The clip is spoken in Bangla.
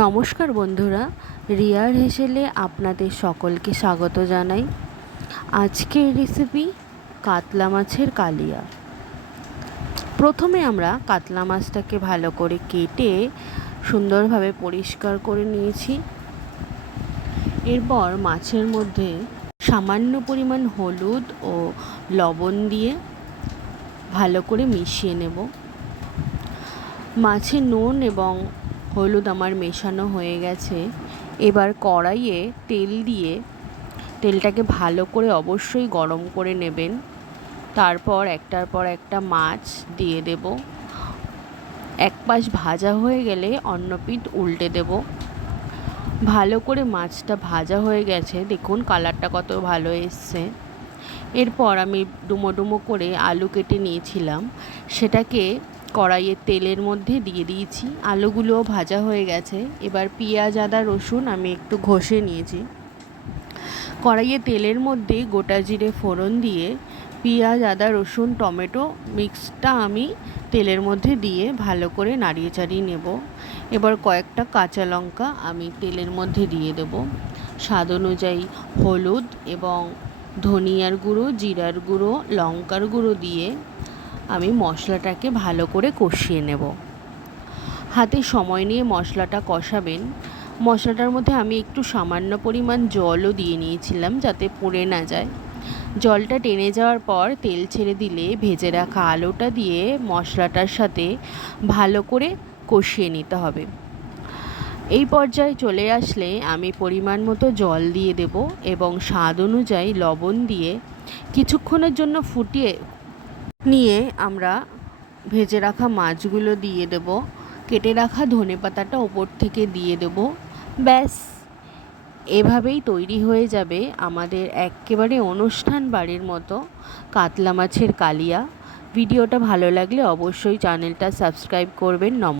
নমস্কার বন্ধুরা, রিয়ার হেসেলে আপনাদের সকলকে স্বাগত জানাই। আজকের রেসিপি কাতলা মাছের কালিয়া। প্রথমে আমরা কাতলা মাছটাকে ভালো করে কেটে সুন্দরভাবে পরিষ্কার করে নিয়েছি। এরপর মাছের মধ্যে সামান্য পরিমাণ হলুদ ও লবণ দিয়ে ভালো করে মিশিয়ে নেব। মাছে নুন এবং হলুদ আমার মেশানো হয়ে গেছে। এবার কড়াইয়ে তেল দিয়ে তেলটাকে ভালো করে অবশ্যই গরম করে নেবেন। তারপর একটার পর একটা মাছ দিয়ে দেব। এক পাশ ভাজা হয়ে গেলে অন্য পিঠ উল্টে দেব। ভালো করে মাছটা ভাজা হয়ে গেছে। দেখুন কালারটা কত ভালো এসছে। এরপর আমি ডুমো ডুমো করে আলু কেটে নিয়েছিলাম। সেটাকে কড়াইয়ের তেলের মধ্যে দিয়ে দিয়েছি। আলুগুলোও ভাজা হয়ে গেছে। এবার পেঁয়াজ, আদা, রসুন আমি একটু ঘষে নিয়েছি। কড়াইয়ে তেলের মধ্যে গোটা জিরে ফোড়ন দিয়ে পেঁয়াজ, আদা, রসুন, টমেটো মিক্সটা আমি তেলের মধ্যে দিয়ে ভালো করে নাড়িয়ে চাড়িয়ে নেব। এবার কয়েকটা কাঁচা লঙ্কা আমি তেলের মধ্যে দিয়ে দেব। স্বাদ অনুযায়ী হলুদ এবং ধনিয়ার গুঁড়ো, জিরার গুঁড়ো, লঙ্কার গুঁড়ো দিয়ে আমি মশলাটাকে ভালো করে কষিয়ে নেব। হাতে সময় নিয়ে মশলাটা কষাবেন। মশলাটার মধ্যে আমি একটু সামান্য পরিমাণ জলও দিয়ে নিয়েছিলাম যাতে পুড়ে না যায়। জলটা টেনে যাওয়ার পর তেল ছেড়ে দিলে ভেজে রাখা আলুটা দিয়ে মশলাটার সাথে ভালো করে কষিয়ে নিতে হবে। এই পর্যায়ে চলে আসলে আমি পরিমাণ মতো জল দিয়ে দেব এবং স্বাদ অনুযায়ী লবণ দিয়ে কিছুক্ষণের জন্য ফুটিয়ে নিয়ে আমরা ভেজে রাখা মাছগুলো দিয়ে দেব। কেটে রাখা ধনে পাতাটা ওপর থেকে দিয়ে দেব। ব্যাস, এভাবেই তৈরি হয়ে যাবে আমাদের একেবারে অনুষ্ঠান বাড়ির মতো কাতলা মাছের কালিয়া। ভিডিওটা ভালো লাগলে অবশ্যই চ্যানেলটা সাবস্ক্রাইব করবেন। নম